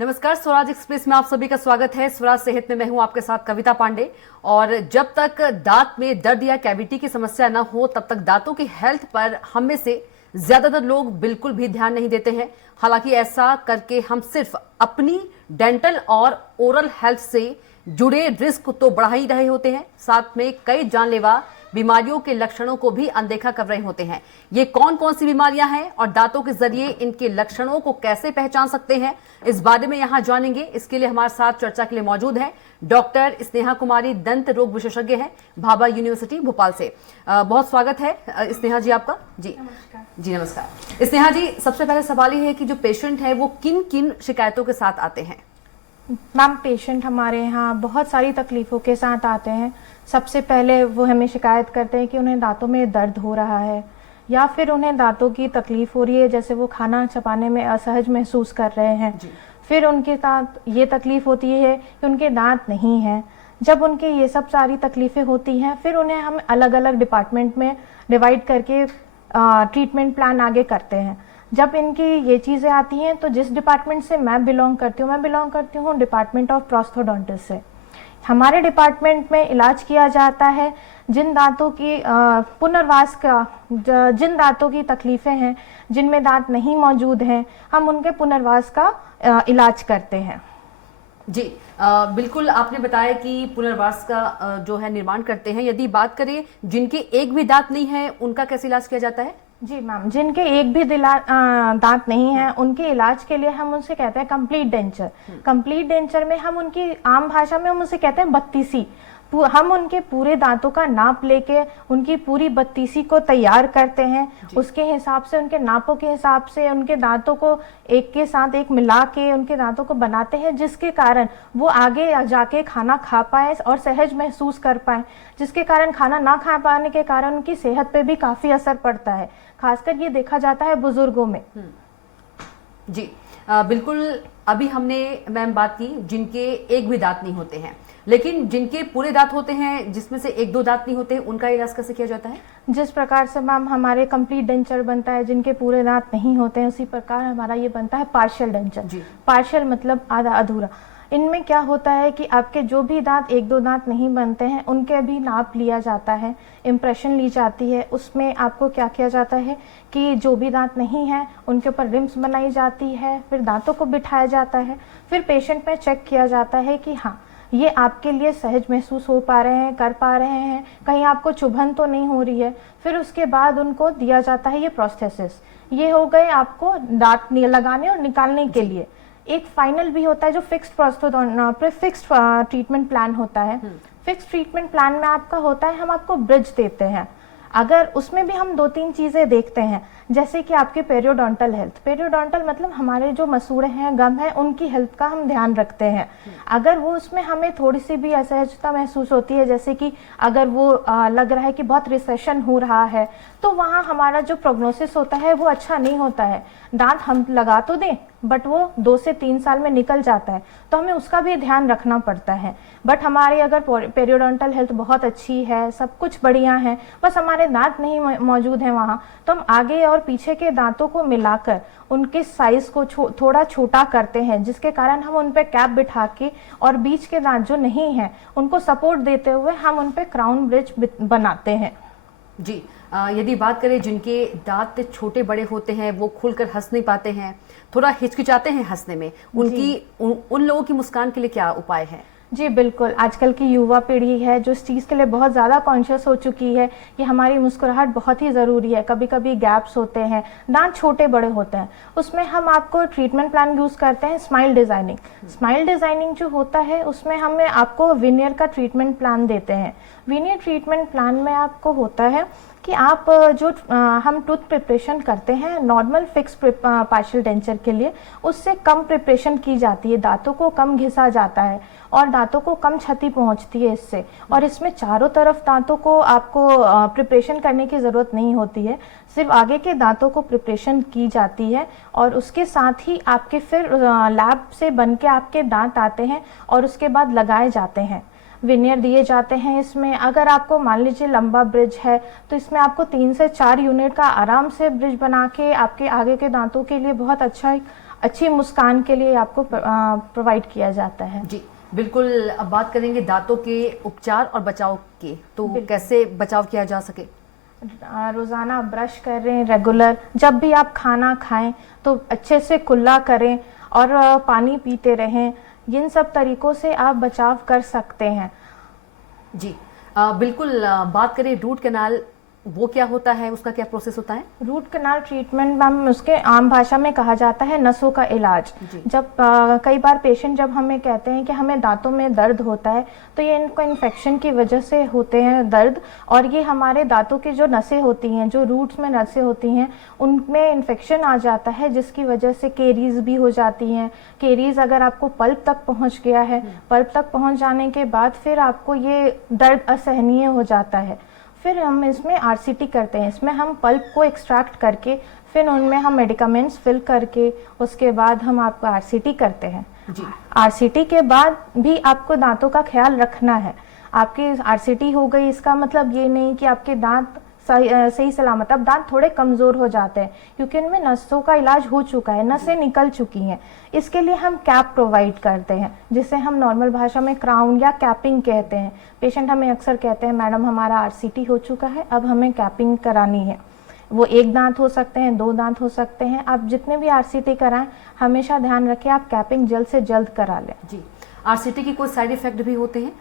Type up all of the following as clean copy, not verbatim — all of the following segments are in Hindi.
नमस्कार, स्वराज एक्सप्रेस में आप सभी का स्वागत है। स्वराज सेहत में मैं हूं आपके साथ कविता पांडे। और जब तक दांत में दर्द या कैविटी की समस्या न हो तब तक दांतों की हेल्थ पर हम में से ज्यादातर लोग बिल्कुल भी ध्यान नहीं देते हैं। हालांकि ऐसा करके हम सिर्फ अपनी डेंटल और ओरल हेल्थ से जुड़े रिस्क तो बढ़ा ही रहे होते हैं, साथ में कई जानलेवा बीमारियों के लक्षणों को भी अनदेखा कर रहे होते हैं। ये कौन कौन सी बीमारियां हैं और दांतों के जरिए इनके लक्षणों को कैसे पहचान सकते हैं, इस बारे में यहाँ जानेंगे। इसके लिए हमारे साथ चर्चा के लिए मौजूद हैं डॉक्टर स्नेहा कुमारी, दंत रोग विशेषज्ञ हैं, भाभा यूनिवर्सिटी भोपाल से। बहुत स्वागत है स्नेहा जी आपका। जी नमस्कार। जी नमस्कार। स्नेहा जी, सबसे पहले सवाल ये है कि जो पेशेंट है वो किन किन शिकायतों के साथ आते हैं? मैम, पेशेंट हमारे यहाँ बहुत सारी तकलीफ़ों के साथ आते हैं। सबसे पहले वो हमें शिकायत करते हैं कि उन्हें दांतों में दर्द हो रहा है, या फिर उन्हें दांतों की तकलीफ़ हो रही है, जैसे वो खाना चबाने में असहज महसूस कर रहे हैं। फिर उनके साथ ये तकलीफ़ होती है कि उनके दांत नहीं हैं। जब उनके ये सब सारी तकलीफ़ें होती हैं, फिर उन्हें हम अलग अलग डिपार्टमेंट में डिवाइड करके ट्रीटमेंट प्लान आगे करते हैं। जब इनकी ये चीज़ें आती हैं तो जिस डिपार्टमेंट से मैं बिलोंग करती हूँ डिपार्टमेंट ऑफ प्रोस्थोडोंटिस्ट से। हमारे डिपार्टमेंट में इलाज किया जाता है जिन दांतों की पुनर्वास का, जिन दांतों की तकलीफ़ें हैं, जिनमें दांत नहीं मौजूद हैं, हम उनके पुनर्वास का इलाज करते हैं। जी बिल्कुल, आपने बताया कि पुनर्वास का जो है निर्माण करते हैं। यदि बात करें जिनके एक भी दांत नहीं है, उनका कैसे इलाज किया जाता है? जी मैम, जिनके एक भी दांत नहीं है, उनके इलाज के लिए हम उनसे कहते हैं कंप्लीट डेंचर। कंप्लीट डेंचर में हम उनकी आम भाषा में हम उसे कहते हैं बत्तीसी। हम उनके पूरे दांतों का नाप लेके उनकी पूरी बत्तीसी को तैयार करते हैं। उसके हिसाब से, उनके नापों के हिसाब से उनके दांतों को एक के साथ एक मिला के उनके दांतों को बनाते हैं, जिसके कारण वो आगे जाके खाना खा पाए और सहज महसूस कर पाए। जिसके कारण खाना ना खा पाने के कारण उनकी सेहत पे भी काफ़ी असर पड़ता है। खासकर ये देखा जाता है बुजुर्गों में। जी बिल्कुल, अभी हमने मैम बात की जिनके एक भी दांत नहीं होते हैं, लेकिन जिनके पूरे दांत होते हैं, जिसमें से एक दो दांत नहीं होते, उनका इलाज कैसे किया जाता है? जिस प्रकार से मैम हमारे कंप्लीट डेंचर बनता है जिनके पूरे दांत नहीं होते हैं, उसी प्रकार हमारा ये बनता है पार्शियल डेंचर। पार्शियल मतलब आधा अधूरा। इनमें क्या होता है कि आपके जो भी दांत, एक दो दांत नहीं बनते हैं, उनके भी नाप लिया जाता है, इम्प्रेशन ली जाती है। उसमें आपको क्या किया जाता है कि जो भी दांत नहीं है उनके ऊपर रिम्स बनाई जाती है, फिर दांतों को बिठाया जाता है, फिर पेशेंट में चेक किया जाता है कि हाँ, ये आपके लिए सहज महसूस हो पा रहे हैं, कर पा रहे हैं, कहीं आपको चुभन तो नहीं हो रही है। फिर उसके बाद उनको दिया जाता है ये प्रोस्थेसिस। ये हो गए आपको दांत लगाने और निकालने के लिए। एक फाइनल भी होता है जो फिक्स्ड ट्रीटमेंट प्लान होता है। फिक्स्ड ट्रीटमेंट प्लान में आपका होता है, हम आपको ब्रिज देते हैं। अगर उसमें भी हम दो तीन चीज़ें देखते हैं, जैसे कि आपके पेरियोडोंटल हेल्थ। पेरियोडोंटल मतलब हमारे जो मसूड़े हैं, गम हैं, उनकी हेल्थ का हम ध्यान रखते हैं। अगर वो उसमें हमें थोड़ी सी भी असहजता महसूस होती है, जैसे कि अगर वो लग रहा है कि बहुत रिसेशन हो रहा है, तो वहाँ हमारा जो प्रोग्नोसिस होता है वो अच्छा नहीं होता है। दांत हम लगा तो दें बट वो 2 से 3 साल में निकल जाता है, तो हमें उसका भी ध्यान रखना पड़ता है। बट हमारी अगर पेरियोडोंटल हेल्थ बहुत अच्छी है, सब कुछ बढ़िया है, बस हमारे दांत नहीं मौजूद हैं वहाँ, तो हम आगे और पीछे के दांतों को मिलाकर उनके साइज को थोड़ा छोटा करते हैं, जिसके कारण हम उन पे कैप बिठा के और बीच के दांत जो नहीं हैं उनको सपोर्ट देते हुए हम उन पे क्राउन ब्रिज बनाते हैं। जी यदि बात करें जिनके दांत छोटे बड़े होते हैं, वो खुलकर हंस नहीं पाते हैं, थोड़ा हिचकिचाते हैं हंसने में, उन लोगों की मुस्कान के लिए क्या उपाय है? जी बिल्कुल, आजकल की युवा पीढ़ी है जो इस चीज़ के लिए बहुत ज़्यादा कॉन्शियस हो चुकी है कि हमारी मुस्कुराहट बहुत ही ज़रूरी है। कभी कभी गैप्स होते हैं, दांत छोटे बड़े होते हैं, उसमें हम आपको ट्रीटमेंट प्लान यूज़ करते हैं स्माइल डिज़ाइनिंग। स्माइल डिज़ाइनिंग जो होता है उसमें हमें आपको विनियर का ट्रीटमेंट प्लान देते हैं। विनियर ट्रीटमेंट प्लान में आपको होता है कि आप हम टूथ प्रिपरेशन करते हैं नॉर्मल फिक्स पार्शियल डेंचर के लिए, उससे कम प्रिपरेशन की जाती है, दांतों को कम घिसा जाता है और दांतों को कम क्षति पहुंचती है इससे। और इसमें चारों तरफ दांतों को आपको प्रिपरेशन करने की ज़रूरत नहीं होती है, सिर्फ आगे के दांतों को प्रिपरेशन की जाती है। और उसके साथ ही आपके फिर लैब से बन के आपके दांत आते हैं और उसके बाद लगाए जाते हैं, विनियर दिए जाते हैं। इसमें अगर आपको मान लीजिए लंबा ब्रिज है तो इसमें आपको 3 से 4 यूनिट का आराम से ब्रिज बना के आपके आगे के दांतों के लिए बहुत अच्छा अच्छी मुस्कान के लिए आपको प्रोवाइड किया जाता है। जी बिल्कुल। अब बात करेंगे दांतों के उपचार और बचाव के, तो कैसे बचाव किया जा सके? रोज़ाना ब्रश करें रेगुलर, जब भी आप खाना खाएं तो अच्छे से कुल्ला करें और पानी पीते रहें। इन सब तरीकों से आप बचाव कर सकते हैं। जी बिल्कुल। बात करें रूट कैनाल, वो क्या होता है, उसका क्या प्रोसेस होता है? रूट कैनाल ट्रीटमेंट मैम उसके आम भाषा में कहा जाता है नसों का इलाज। जब कई बार पेशेंट जब हमें कहते हैं कि हमें दांतों में दर्द होता है, तो ये इनको इन्फेक्शन की वजह से होते हैं दर्द, और ये हमारे दांतों की जो नसें होती हैं, जो रूट्स में नसें होती हैं, उनमें इन्फेक्शन आ जाता है, जिसकी वजह से केरीज भी हो जाती हैं। केरीज अगर आपको पल्प तक पहुँच गया है, पल्प तक पहुँच जाने के बाद फिर आपको ये दर्द असहनीय हो जाता है। फिर हम इसमें आरसीटी करते हैं। इसमें हम पल्प को एक्सट्रैक्ट करके फिर उनमें हम मेडिकामेंट्स फिल करके उसके बाद हम आपको आरसीटी करते हैं। आरसीटी के बाद भी आपको दांतों का ख्याल रखना है। आपकी आरसीटी हो गई, इसका मतलब ये नहीं कि आपके दांत सही सलामत। अब दांत थोड़े कमज़ोर हो जाते हैं क्योंकि उनमें नसों का इलाज हो चुका है, नसें निकल चुकी हैं। इसके लिए हम कैप प्रोवाइड करते हैं, जिसे हम नॉर्मल भाषा में क्राउन या कैपिंग कहते हैं। पेशेंट हमें अक्सर कहते हैं मैडम हमारा आरसीटी हो चुका है, अब हमें कैपिंग करानी है। वो एक दांत हो सकते हैं, 2 दांत हो सकते हैं। आप जितने भी आरसीटी कराएं हमेशा ध्यान रखें आप कैपिंग जल्द से जल्द करा लें। जी। आरसीटी की कोई साइड इफेक्ट भी होते हैं?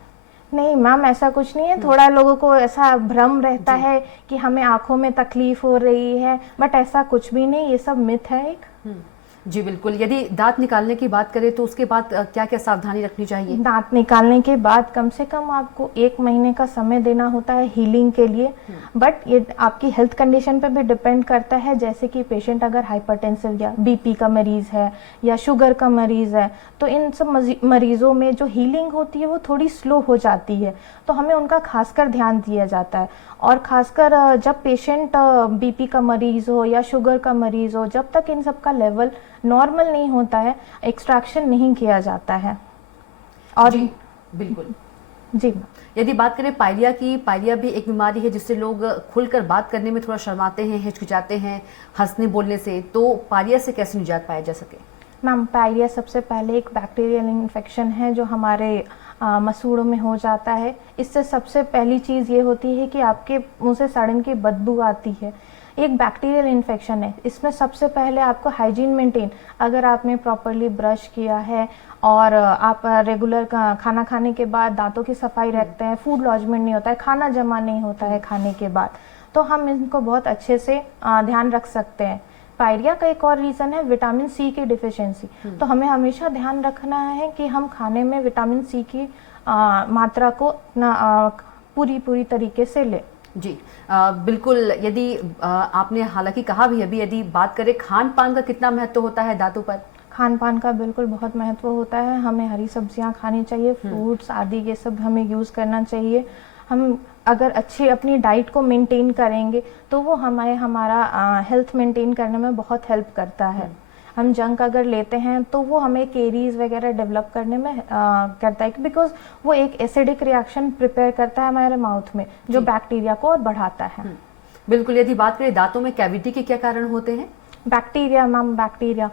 नहीं मैम, ऐसा कुछ नहीं है। थोड़ा लोगों को ऐसा भ्रम रहता है कि हमें आंखों में तकलीफ हो रही है, बट ऐसा कुछ भी नहीं, ये सब मिथ है एक। जी बिल्कुल। यदि दांत निकालने की बात करें तो उसके बाद क्या क्या सावधानी रखनी चाहिए? दांत निकालने के बाद कम से कम आपको 1 महीने का समय देना होता है हीलिंग के लिए, बट ये आपकी हेल्थ कंडीशन पे भी डिपेंड करता है। जैसे कि पेशेंट अगर हाइपरटेंसिव या बीपी का मरीज है या शुगर का मरीज है, तो इन सब मरीजों में जो हीलिंग होती है वो थोड़ी स्लो हो जाती है, तो हमें उनका खासकर ध्यान दिया जाता है। और खासकर जब पेशेंट बीपी का मरीज हो या शुगर का मरीज हो, जब तक इन सब का लेवल नॉर्मल नहीं होता है एक्सट्रैक्शन नहीं किया जाता है। और जी बिल्कुल। जी यदि बात करें पायरिया की, पायरिया भी एक बीमारी है जिससे लोग खुलकर बात करने में थोड़ा शर्माते हैं, हिचकिचाते हैं हंसने बोलने से, तो पायरिया से कैसे निजात पाया जा सके? मैम पायरिया सबसे पहले एक बैक्टीरियल इन्फेक्शन है जो हमारे मसूड़ों में हो जाता है। इससे सबसे पहली चीज़ ये होती है कि आपके मुंह से सड़न की बदबू आती है। एक बैक्टीरियल इन्फेक्शन है, इसमें सबसे पहले आपको हाइजीन मेंटेन, अगर आपने प्रॉपरली ब्रश किया है और आप रेगुलर खाना खाने के बाद दांतों की सफाई रखते हैं, फूड लॉजमेंट नहीं होता है, खाना जमा नहीं होता है खाने के बाद, तो हम इनको बहुत अच्छे से ध्यान रख सकते हैं। पायरिया का एक और रीज़न है विटामिन सी की डिफिशियंसी, तो हमें हमेशा ध्यान रखना है कि हम खाने में विटामिन सी की मात्रा को पूरी तरीके से लें। जी बिल्कुल। यदि आपने हालांकि कहा भी अभी, यदि बात करें खान पान का कितना महत्व होता है दांतों पर? खान पान का बिल्कुल बहुत महत्व होता है। हमें हरी सब्जियां खानी चाहिए, फ्रूट्स आदि ये सब हमें यूज़ करना चाहिए। हम अगर अच्छी अपनी डाइट को मेंटेन करेंगे तो वो हमारा हेल्थ मेंटेन करने में बहुत हेल्प करता है। हम जंक अगर लेते हैं तो वो हमें केरीज वगैरह डेवलप करने में करता है, बिकॉज वो एक एसिडिक रिएक्शन प्रिपेयर करता है हमारे माउथ में जो बैक्टीरिया को और बढ़ाता है। बिल्कुल। यदि बात करें दांतों में कैविटी के क्या कारण होते हैं? Bacteria ma'am, bacteria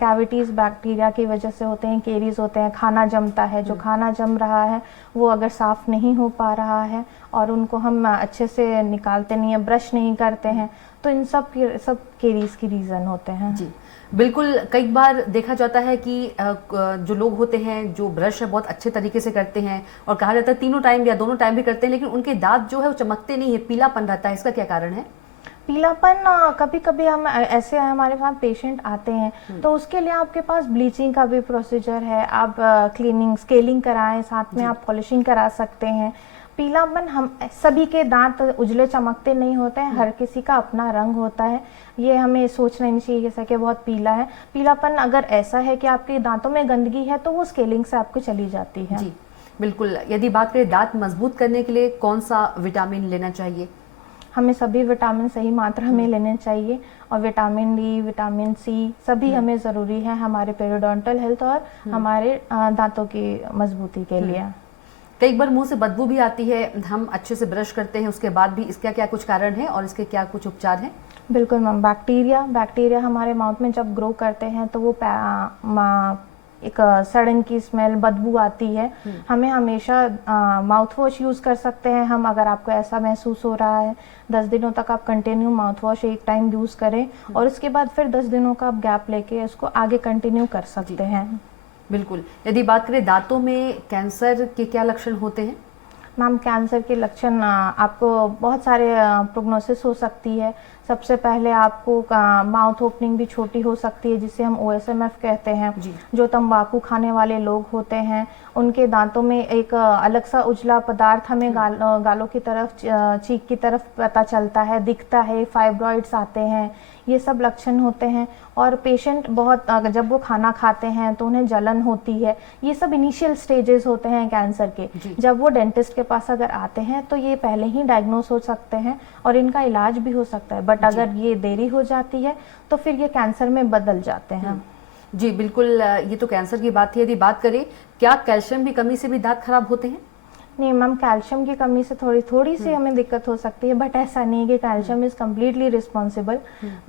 cavities bacteria की वजह से होते हैं, केरीज होते हैं, खाना जमता है, जो खाना जम रहा है वो अगर साफ नहीं हो पा रहा है और उनको हम अच्छे से निकालते नहीं है, ब्रश नहीं करते हैं, तो इन सब केरीज की रीज़न होते हैं। जी बिल्कुल। कई बार देखा जाता है कि जो लोग होते हैं जो ब्रश है बहुत अच्छे तरीके से करते हैं और कहा जाता है तीनों टाइम या दोनों टाइम भी करते हैं, लेकिन उनके दांत जो है वो चमकते नहीं है, पीलापन रहता है, इसका क्या कारण है? पीलापन कभी कभी हम ऐसे हमारे पास पेशेंट आते हैं तो उसके लिए आपके पास ब्लीचिंग का भी प्रोसीजर है, आप क्लीनिंग स्केलिंग कराएं, साथ में आप पॉलिशिंग करा सकते हैं। पीलापन हम सभी के दांत उजले चमकते नहीं होते हैं, हर किसी का अपना रंग होता है, ये हमें सोचना नहीं चाहिए जैसा कि बहुत पीला है। पीलापन अगर ऐसा है कि आपके दांतों में गंदगी है तो वो स्केलिंग से आपको चली जाती है। जी बिल्कुल। यदि बात करें दांत मजबूत करने के लिए कौन सा विटामिन लेना चाहिए? हमें सभी विटामिन सही मात्रा में लेने चाहिए और विटामिन डी, विटामिन सी सभी हमें ज़रूरी है हमारे पेरियोडोंटल हेल्थ और हमारे दांतों की मजबूती के लिए। कई बार मुंह से बदबू भी आती है, हम अच्छे से ब्रश करते हैं उसके बाद भी, इसका क्या कुछ कारण है और इसके क्या कुछ उपचार हैं? बिल्कुल मैम, बैक्टीरिया हमारे माउथ में जब ग्रो करते हैं तो वो एक सड़न की स्मेल, बदबू आती है। हमें हमेशा माउथ वॉश यूज़ कर सकते हैं हम, अगर आपको ऐसा महसूस हो रहा है 10 दिनों तक आप कंटिन्यू माउथ वॉश एक टाइम यूज़ करें और उसके बाद फिर 10 दिनों का आप गैप लेके उसको आगे कंटिन्यू कर सकते हैं। बिल्कुल। यदि बात करें दांतों में कैंसर के क्या लक्षण होते हैं? मैम, कैंसर के लक्षण आपको बहुत सारे प्रोग्नोसिस हो सकती है। सबसे पहले आपको माउथ ओपनिंग भी छोटी हो सकती है, जिसे हम OSMF कहते हैं। जो तंबाकू खाने वाले लोग होते हैं उनके दांतों में एक अलग सा उजला पदार्थ हमें गालों की तरफ, चीक की तरफ पता चलता है, दिखता है, फाइब्रॉइड्स आते हैं, ये सब लक्षण होते हैं। और पेशेंट बहुत जब वो खाना खाते हैं तो उन्हें जलन होती है। ये सब इनिशियल स्टेजेस होते हैं कैंसर के। जब वो डेंटिस्ट के पास अगर आते हैं तो ये पहले ही डायग्नोस हो सकते हैं और इनका इलाज भी हो सकता है, बट अगर ये देरी हो जाती है तो फिर ये कैंसर में बदल जाते हैं। जी बिल्कुल, ये तो कैंसर की बात थी। यदि बात करें, क्या कैल्शियम की कमी से भी दांत खराब होते हैं? नहीं मैम, कैल्शियम की कमी से थोड़ी सी हमें दिक्कत हो सकती है, बट ऐसा नहीं है कि calcium is completely responsible,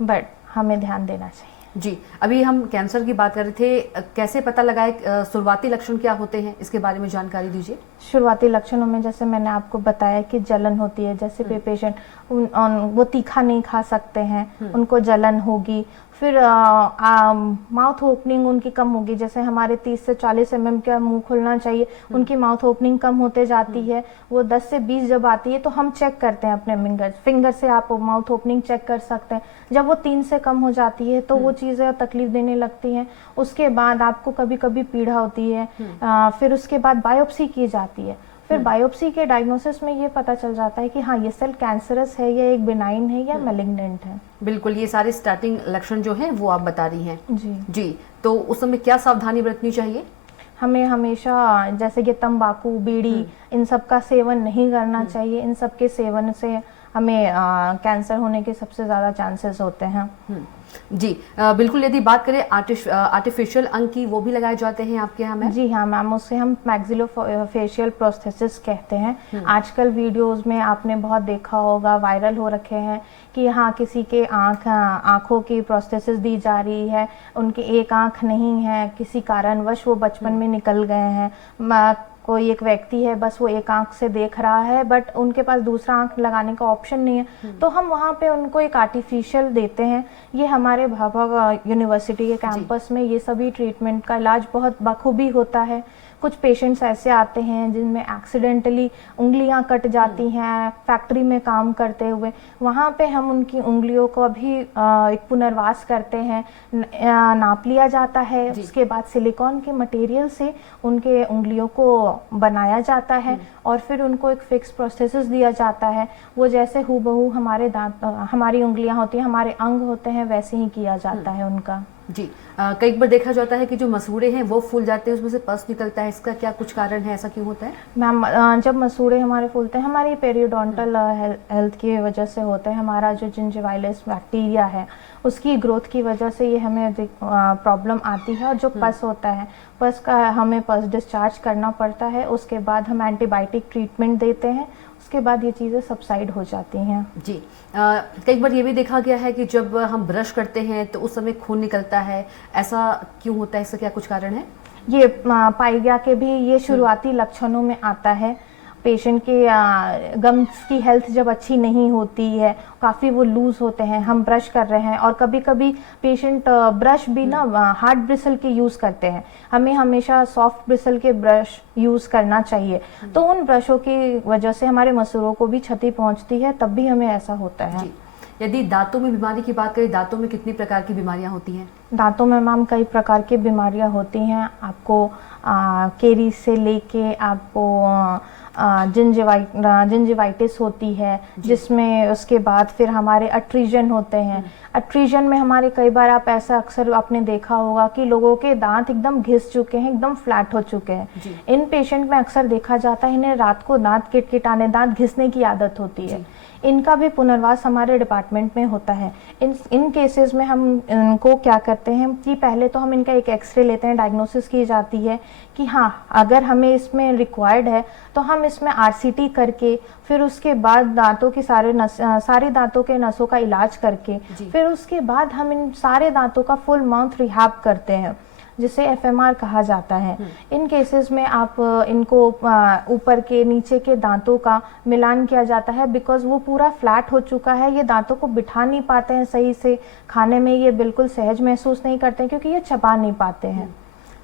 but हमें ध्यान देना चाहिए। जी, अभी हम कैंसर की बात कर रहे थे, कैसे पता लगाए, शुरुआती लक्षण क्या होते हैं, इसके बारे में जानकारी दीजिए। शुरुआती लक्षणों में जैसे मैंने आपको बताया कि जलन होती है, जैसे पेशेंट वो तीखा नहीं खा सकते हैं, उनको जलन होगी। फिर माउथ ओपनिंग उनकी कम होगी, जैसे हमारे 30 से 40 mm का मुंह खुलना चाहिए, उनकी माउथ ओपनिंग कम होते जाती है। वो 10 से 20 जब आती है तो हम चेक करते हैं अपने फिंगर से आप माउथ ओपनिंग चेक कर सकते हैं। जब वो 3 से कम हो जाती है तो वो चीज़ें तकलीफ देने लगती हैं। उसके बाद आपको कभी कभी पीड़ा होती है, फिर उसके बाद बायोप्सी की जाती है। फिर बायोप्सी के डायग्नोसिस में ये पता चल जाता है कि हाँ, ये सेल कैंसरस है या एक बिनाइन है या मैलिग्नेंट है। बिल्कुल, ये सारे स्टार्टिंग लक्षण जो हैं वो आप बता रही हैं। जी, तो उस समय क्या सावधानी बरतनी चाहिए? हमें हमेशा जैसे कि तंबाकू, बीड़ी, इन सब का सेवन नहीं करना चाहिए। इन सब के सेवन से हमें कैंसर होने के सबसे ज़्यादा चांसेस होते हैं। जी बिल्कुल। यदि बात करें आर्टिफिशियल अंग की, वो भी लगाए जाते हैं आपके यहाँ में? जी हाँ मैम, उसे हम मैक्सिलोफेशियल प्रोस्थेसिस कहते हैं। आजकल वीडियोस में आपने बहुत देखा होगा, वायरल हो रखे हैं कि हाँ, किसी के आँखों की प्रोस्थेसिस दी जा रही है, उनकी एक आँख नहीं है, किसी कारणवश वो बचपन में निकल गए हैं। कोई एक व्यक्ति है, बस वो एक आंख से देख रहा है, बट उनके पास दूसरा आंख लगाने का ऑप्शन नहीं है, तो हम वहाँ पे उनको एक आर्टिफिशियल देते हैं। ये हमारे भाभा यूनिवर्सिटी के कैंपस में ये सभी ट्रीटमेंट का इलाज बहुत बखूबी होता है। कुछ पेशेंट्स ऐसे आते हैं जिनमें एक्सीडेंटली उंगलियां कट जाती हैं फैक्ट्री में काम करते हुए, वहाँ पे हम उनकी उंगलियों को अभी एक पुनर्वास करते हैं, नाप लिया जाता है। उसके बाद सिलिकॉन के मटेरियल से उनके उंगलियों को बनाया जाता है और फिर उनको एक फिक्स प्रोस्थेसिस दिया जाता है। वो जैसे हूबहू हमारे दांत, हमारी उंगलियां होती हैं, हमारे अंग होते हैं, वैसे ही किया जाता है उनका। जी, कई बार देखा जाता है कि जो मसूड़े हैं वो फूल जाते हैं, उसमें से पस निकलता है, इसका क्या कुछ कारण है, ऐसा क्यों होता है? मैम, जब मसूड़े हमारे फूलते हैं, हमारी पेरियोडोंटल हेल्थ की वजह से होते हैं। हमारा जो जिंजिवाइलिस बैक्टीरिया है उसकी ग्रोथ की वजह से ये हमें प्रॉब्लम आती है। और जो पस होता है, पस का हमें पस डिस्चार्ज करना पड़ता है। उसके बाद हम एंटीबायोटिक ट्रीटमेंट देते हैं, उसके बाद ये चीज़ें सबसाइड हो जाती हैं। जी, कई बार ये भी देखा गया है कि जब हम ब्रश करते हैं तो उस समय खून निकलता है, ऐसा क्यों होता है, इसका क्या कुछ कारण है? ये पाई गया कि भी ये शुरुआती लक्षणों में आता है। पेशेंट के गम्स की हेल्थ जब अच्छी नहीं होती है, काफ़ी वो लूज होते हैं, हम ब्रश कर रहे हैं और कभी कभी पेशेंट ब्रश भी ना हार्ड ब्रिसल के यूज़ करते हैं। हमें हमेशा सॉफ्ट ब्रिसल के ब्रश यूज़ करना चाहिए। तो उन ब्रशों की वजह से हमारे मसूड़ों को भी क्षति पहुंचती है, तब भी हमें ऐसा होता है। यदि दांतों में बीमारी की बात करें, दांतों में कितनी प्रकार की बीमारियां होती हैं? दांतों में मैम कई प्रकार की बीमारियां होती हैं। आपको केरी से लेके आपको जिंजिवाइटिस होती है, जिसमें उसके बाद फिर हमारे अट्रीजन होते हैं। अट्रीजन में हमारे कई बार आप ऐसा अक्सर आपने देखा होगा कि लोगों के दांत एकदम घिस चुके हैं, एकदम फ्लैट हो चुके हैं। इन पेशेंट में अक्सर देखा जाता है इन्हें रात को दांत किटकिटाने, दांत घिसने की आदत होती है। इनका भी पुनर्वास हमारे डिपार्टमेंट में होता है। इन केसेस में हम इनको क्या करते हैं कि पहले तो हम इनका एक एक्सरे लेते हैं, डायग्नोसिस की जाती है कि हाँ अगर हमें इसमें रिक्वायर्ड है तो हम इसमें आरसीटी करके फिर उसके बाद दांतों की सारे दांतों के नसों का इलाज करके फिर उसके बाद हम इन सारे दांतों का फुल माउथ रिहैब करते हैं, जिसे एफएमआर कहा जाता है। इन केसेस में आप इनको ऊपर के नीचे के दांतों का मिलान किया जाता है, बिकॉज वो पूरा फ्लैट हो चुका है, ये दांतों को बिठा नहीं पाते हैं सही से, खाने में ये बिल्कुल सहज महसूस नहीं करते हैं क्योंकि ये चबा नहीं पाते हैं।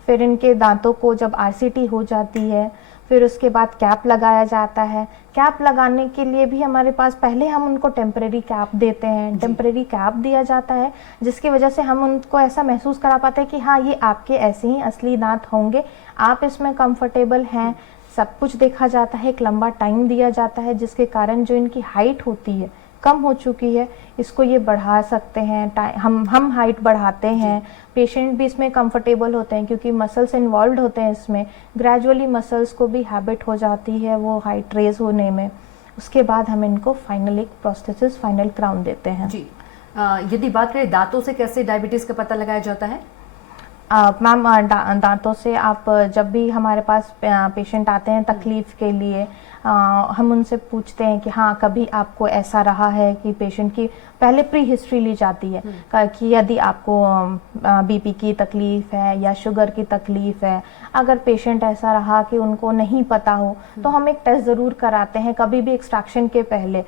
फिर इनके दांतों को जब आरसीटी हो जाती है फिर उसके बाद कैप लगाया जाता है। कैप लगाने के लिए भी हमारे पास पहले हम उनको टेम्परेरी कैप देते हैं, टेम्परेरी कैप दिया जाता है जिसकी वजह से हम उनको ऐसा महसूस करा पाते हैं कि हाँ ये आपके ऐसे ही असली दांत होंगे, आप इसमें कंफर्टेबल हैं, सब कुछ देखा जाता है। एक लंबा टाइम दिया जाता है जिसके कारण जो इनकी हाइट होती है कम हो चुकी है, इसको ये बढ़ा सकते हैं। हम हाइट बढ़ाते हैं, पेशेंट भी इसमें कंफर्टेबल होते हैं क्योंकि मसल्स इन्वॉल्व होते हैं इसमें। ग्रेजुअली मसल्स को भी हैबिट हो जाती है वो हाइट रेज होने में। उसके बाद हम इनको फाइनल एक प्रोस्थेसिस, फाइनल क्राउन देते हैं। जी यदि बात करें दांतों से कैसे डायबिटीज का पता लगाया जाता है? मैम दांतों से आप जब भी हमारे पास पेशेंट आते हैं तकलीफ के लिए, हम उनसे पूछते हैं कि हाँ कभी आपको ऐसा रहा है कि पेशेंट की पहले प्री हिस्ट्री ली जाती है कि यदि आपको बीपी की तकलीफ है या शुगर की तकलीफ है। अगर पेशेंट ऐसा रहा कि उनको नहीं पता हो तो हम एक टेस्ट ज़रूर कराते हैं कभी भी एक्सट्रैक्शन के पहले।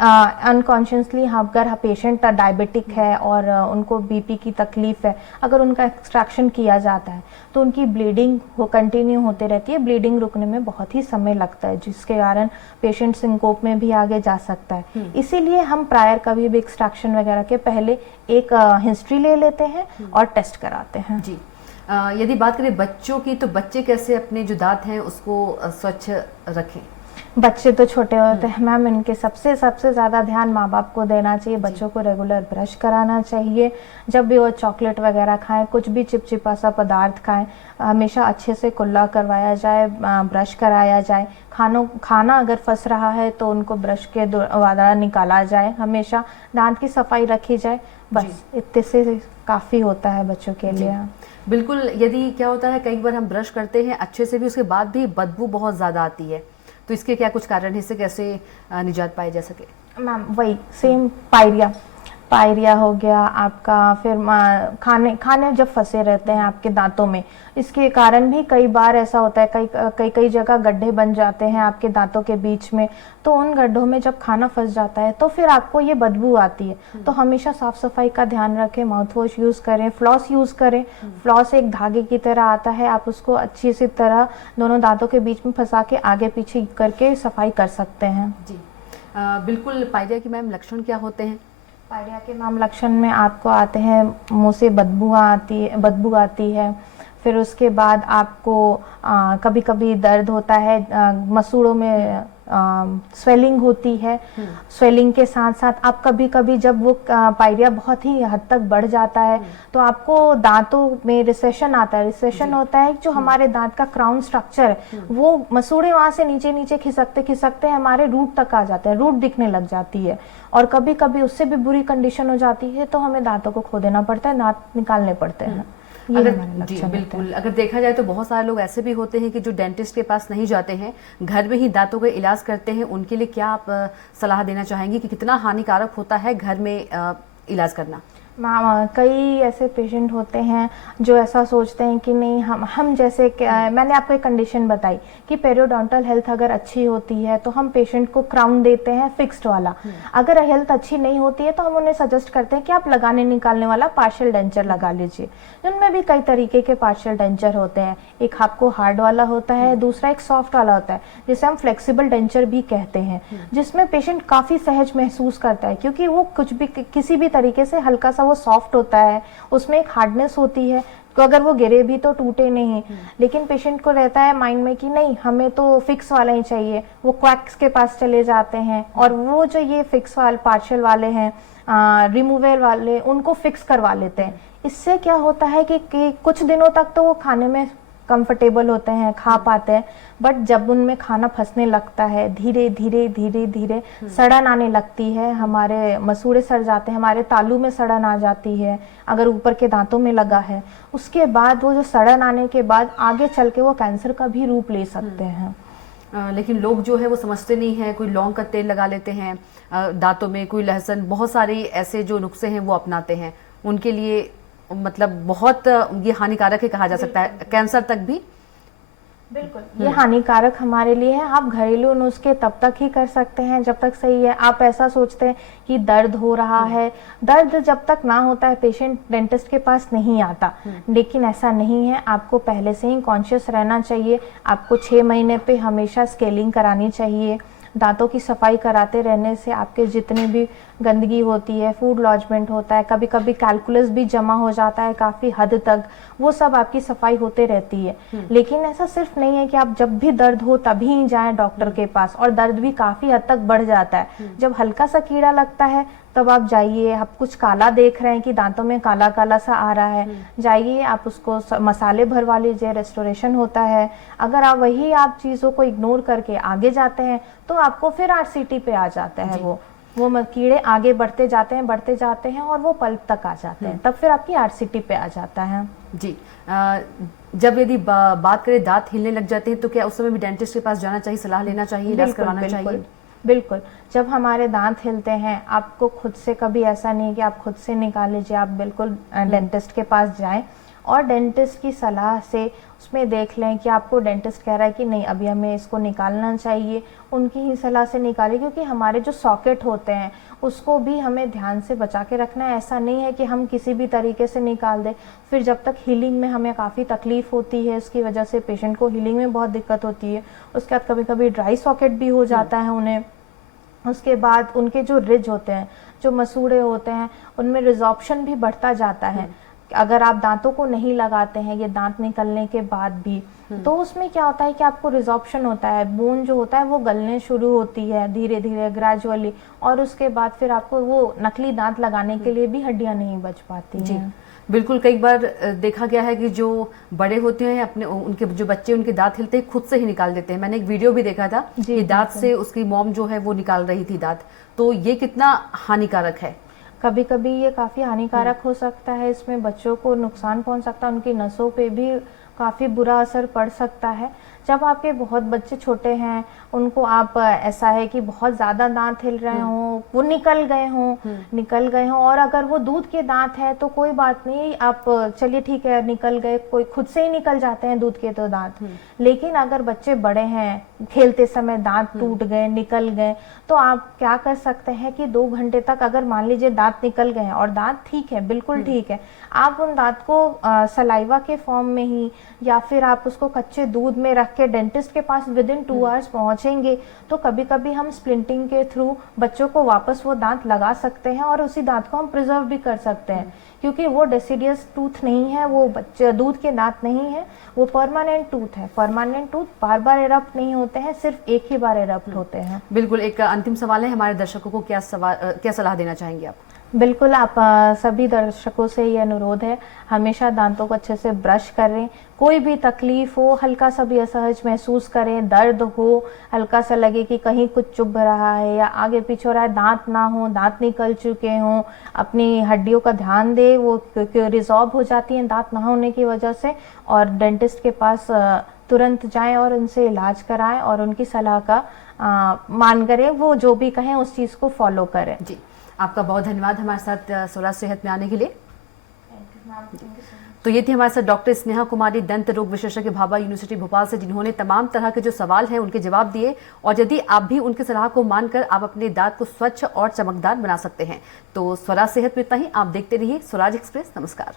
अनकॉन्शियसली अगर पेशेंट डायबिटिक है और उनको बीपी की तकलीफ है, अगर उनका एक्सट्रैक्शन किया जाता है तो उनकी ब्लीडिंग कंटिन्यू होते रहती है। ब्लीडिंग रुकने में बहुत ही समय लगता है जिसके कारण पेशेंट सिंकोप में भी आगे जा सकता है। इसीलिए हम प्रायर कभी भी एक्सट्रैक्शन वगैरह के पहले एक हिस्ट्री ले लेते हैं और टेस्ट कराते हैं। जी यदि बात करें बच्चों की तो बच्चे कैसे अपने जो दांत हैं उसको स्वच्छ रखें? बच्चे तो छोटे होते हैं मैम, इनके सबसे ज़्यादा ध्यान माँ बाप को देना चाहिए। बच्चों को रेगुलर ब्रश कराना चाहिए। जब भी वो चॉकलेट वगैरह खाएं, कुछ भी चिपचिपा सा पदार्थ खाएं, हमेशा अच्छे से कुल्ला करवाया जाए, ब्रश कराया जाए। खाना अगर फंस रहा है तो उनको ब्रश के द्वारा निकाला जाए। हमेशा दांत की सफाई रखी जाए, बस इतने से काफ़ी होता है बच्चों के लिए। बिल्कुल। यदि क्या होता है कई बार हम ब्रश करते हैं अच्छे से भी, उसके बाद भी बदबू बहुत ज़्यादा आती है, तो इसके क्या कुछ कारण है, इससे कैसे निजात पाई जा सके? मैम वही सेम पायरिया हो गया आपका, फिर खाने जब फंसे रहते हैं आपके दांतों में, इसके कारण भी कई बार ऐसा होता है। कई जगह गड्ढे बन जाते हैं आपके दांतों के बीच में, तो उन गड्ढों में जब खाना फंस जाता है तो फिर आपको ये बदबू आती है। तो हमेशा साफ सफाई का ध्यान रखें, माउथ वॉश यूज़ करें, फ्लॉस यूज़ करें। फ्लॉस एक धागे की तरह आता है, आप उसको अच्छी सी तरह दोनों दांतों के बीच में फंसा के आगे पीछे करके सफाई कर सकते हैं। जी बिल्कुल। पायरिया की मैम लक्षण क्या होते हैं? पायरिया के मैम लक्षण में आपको आते हैं मुंह से बदबू आती है। फिर उसके बाद आपको कभी कभी दर्द होता है, मसूड़ों में स्वेलिंग होती है। स्वेलिंग के साथ साथ आप कभी कभी जब वो पायरिया बहुत ही हद तक बढ़ जाता है तो आपको दांतों में रिसेशन आता है। रिसेशन होता है जो हमारे दांत का क्राउन स्ट्रक्चर है, वो मसूड़े वहां से नीचे खिसकते हमारे रूट तक आ जाते हैं, रूट दिखने लग जाती है। और कभी कभी उससे भी बुरी कंडीशन हो जाती है तो हमें दांतों को खो देना पड़ता है, दांत निकालने पड़ते हैं। जी बिल्कुल। अगर देखा जाए तो बहुत सारे लोग ऐसे भी होते हैं कि जो डेंटिस्ट के पास नहीं जाते हैं, घर में ही दांतों का इलाज करते हैं। उनके लिए क्या आप सलाह देना चाहेंगे कि कितना हानिकारक होता है घर में इलाज करना? कई ऐसे पेशेंट होते हैं जो ऐसा सोचते हैं कि नहीं हम जैसे मैंने आपको एक कंडीशन बताई कि पेरियोडोंटल हेल्थ अगर अच्छी होती है तो हम पेशेंट को क्राउन देते हैं फिक्स्ड वाला। अगर हेल्थ अच्छी नहीं होती है तो हम उन्हें सजेस्ट करते हैं कि आप लगाने निकालने वाला पार्शियल डेंचर लगा लीजिए। उनमें भी कई तरीके के पार्शियल डेंचर होते हैं, एक आपको हार्ड वाला होता है, दूसरा एक सॉफ्ट वाला होता है जिसे हम फ्लेक्सिबल डेंचर भी कहते हैं, जिसमें पेशेंट काफ़ी सहज महसूस करता है क्योंकि वो कुछ भी किसी भी तरीके से हल्का सा वो सॉफ्ट होता है, उसमें एक हार्डनेस होती है, तो अगर वो गिरे भी तो टूटे नहीं। लेकिन पेशेंट को रहता है माइंड में कि नहीं हमें तो फिक्स वाला ही चाहिए, वो क्वैक्स के पास चले जाते हैं और वो जो ये फिक्स वाले पार्शियल वाले हैं, रिमूवल वाले, उनको फिक्स करवा लेते हैं। इससे क्या होता है कि कुछ दिनों तक तो वो खाने में कंफर्टेबल होते हैं, खा पाते हैं, बट जब उनमें खाना फंसने लगता है धीरे धीरे धीरे धीरे सड़न आने लगती है, हमारे मसूड़े सड़ जाते हैं, हमारे तालू में सड़न आ जाती है अगर ऊपर के दांतों में लगा है। उसके बाद वो जो सड़न आने के बाद आगे चल के वो कैंसर का भी रूप ले सकते हैं। लेकिन लोग जो है वो समझते नहीं है, कोई लौंग का तेल लगा लेते हैं दांतों में, कोई लहसुन, बहुत सारे ऐसे जो नुस्खे हैं वो अपनाते हैं। उनके लिए मतलब बहुत ये हानिकारक है कहा जा सकता है, कैंसर तक भी। बिल्कुल ये हानिकारक हमारे लिए है। आप घरेलू नुस्खे तब तक ही कर सकते हैं जब तक सही है। आप ऐसा सोचते हैं कि दर्द हो रहा है, दर्द जब तक ना होता है पेशेंट डेंटिस्ट के पास नहीं आता, लेकिन ऐसा नहीं है। आपको पहले से ही कॉन्शियस रहना चाहिए। आपको 6 महीने पे हमेशा स्केलिंग करानी चाहिए। दांतों की सफाई कराते रहने से आपके जितनी भी गंदगी होती है, फूड लॉजमेंट होता है, कभी कभी कैलकुलस भी जमा हो जाता है काफ़ी हद तक, वो सब आपकी सफाई होते रहती है। लेकिन ऐसा सिर्फ नहीं है कि आप जब भी दर्द हो तभी ही जाएं डॉक्टर के पास, और दर्द भी काफ़ी हद तक बढ़ जाता है। जब हल्का सा कीड़ा लगता है तब आप जाइए, आप कुछ काला देख रहे हैं कि दांतों में काला काला सा आ रहा है, जाइए आप उसको मसाले भरवा लीजिए, रेस्टोरेशन होता है। अगर आप आप चीज़ों को इग्नोर करके आगे जाते हैं तो आपको फिर आरसीटी पे आ जाता है। वो कीड़े आगे बढ़ते जाते हैं और वो पल्प तक आ जाते हैं, तब फिर आपकी आरसीटी पे आ जाता है। जी जब यदि बात करें दांत हिलने लग जाते हैं तो क्या उस समय भी डेंटिस्ट के पास जाना चाहिए, सलाह लेना चाहिए, इलाज करवाना चाहिए? बिल्कुल। जब हमारे दांत हिलते हैं, आपको खुद से कभी ऐसा नहीं कि आप खुद से निकाल लीजिए, आप बिल्कुल डेंटिस्ट के पास जाएं और डेंटिस्ट की सलाह से उसमें देख लें कि आपको डेंटिस्ट कह रहा है कि नहीं अभी हमें इसको निकालना चाहिए, उनकी ही सलाह से निकालिए। क्योंकि हमारे जो सॉकेट होते हैं उसको भी हमें ध्यान से बचा के रखना है। ऐसा नहीं है कि हम किसी भी तरीके से निकाल दें, फिर जब तक हीलिंग में हमें काफ़ी तकलीफ होती है, इसकी वजह से पेशेंट को हीलिंग में बहुत दिक्कत होती है। उसके बाद कभी कभी ड्राई सॉकेट भी हो जाता है उन्हें। उसके बाद उनके जो रिज होते हैं, जो मसूड़े होते हैं, उनमें रिजॉर्प्शन भी बढ़ता जाता है। अगर आप दांतों को नहीं लगाते हैं ये दांत निकलने के बाद भी, तो उसमें क्या होता है कि आपको रिजॉर्प्शन होता है, बोन जो होता है वो गलने शुरू होती है धीरे धीरे ग्रेजुअली, और उसके बाद फिर आपको वो नकली दांत लगाने के लिए भी हड्डियां नहीं बच पाती हैं। बिल्कुल, कई बार देखा गया है कि जो बड़े होते हैं अपने उनके जो बच्चे उनके दांत हिलते हैं खुद से ही निकाल देते हैं। मैंने एक वीडियो भी देखा था कि दांत से उसकी मॉम जो है वो निकाल रही थी दांत, तो ये कितना हानिकारक है? कभी कभी ये काफ़ी हानिकारक हो सकता है, इसमें बच्चों को नुकसान पहुंच सकता है, उनकी नसों पे भी काफ़ी बुरा असर पड़ सकता है। जब आपके बहुत बच्चे छोटे हैं, उनको आप ऐसा है कि बहुत ज़्यादा दांत हिल रहे हों, वो निकल गए हों, और अगर वो दूध के दांत है तो कोई बात नहीं, आप चलिए ठीक है निकल गए, कोई खुद से ही निकल जाते हैं दूध के तो दांत। लेकिन अगर बच्चे बड़े हैं, खेलते समय दांत टूट गए, निकल गए, तो आप क्या कर सकते हैं कि 2 घंटे तक अगर मान लीजिए दांत निकल गए हैं और दांत ठीक है, बिल्कुल ठीक है, आप उन दांत को सलाइवा के फॉर्म में ही या फिर आप उसको कच्चे दूध में रख के डेंटिस्ट के पास विदिन 2 आवर्स पहुंचेंगे, तो कभी कभी हम स्प्लिंटिंग के थ्रू बच्चों को वापस वो दांत लगा सकते हैं और उसी दांत को हम प्रिजर्व भी कर सकते हैं। क्योंकि वो डेसिडियस टूथ नहीं है, वो बच्चे दूध के दांत नहीं है, वो परमानेंट टूथ है। परमानेंट टूथ बार बार इरप्ट नहीं होते हैं, सिर्फ एक ही बार इरप्ट होते हैं। बिल्कुल, एक अंतिम सवाल है हमारे दर्शकों को, क्या सलाह देना चाहेंगे आप? बिल्कुल, आप सभी दर्शकों से ये अनुरोध है, हमेशा दांतों को अच्छे से ब्रश करें। कोई भी तकलीफ हो, हल्का सा भी असहज महसूस करें, दर्द हो, हल्का सा लगे कि कहीं कुछ चुभ रहा है या आगे पीछे हो रहा है, दांत ना हो, दांत निकल चुके हों, अपनी हड्डियों का ध्यान दें, वो रिजॉर्ब हो जाती हैं दांत ना होने की वजह से, और डेंटिस्ट के पास तुरंत जाएं और उनसे इलाज कराएं और उनकी सलाह का मान करें, वो जो भी कहें उस चीज़ को फॉलो करें। जी, आपका बहुत धन्यवाद हमारे साथ स्वराज सेहत में आने के लिए। तो ये थी हमारे साथ डॉक्टर स्नेहा कुमारी, दंत रोग विशेषज्ञ, भाभा यूनिवर्सिटी भोपाल से, जिन्होंने तमाम तरह के जो सवाल हैं उनके जवाब दिए। और यदि आप भी उनकी सलाह को मानकर आप अपने दांत को स्वच्छ और चमकदार बना सकते हैं। तो स्वराज सेहत में इतना ही। आप देखते रहिए स्वराज एक्सप्रेस। नमस्कार।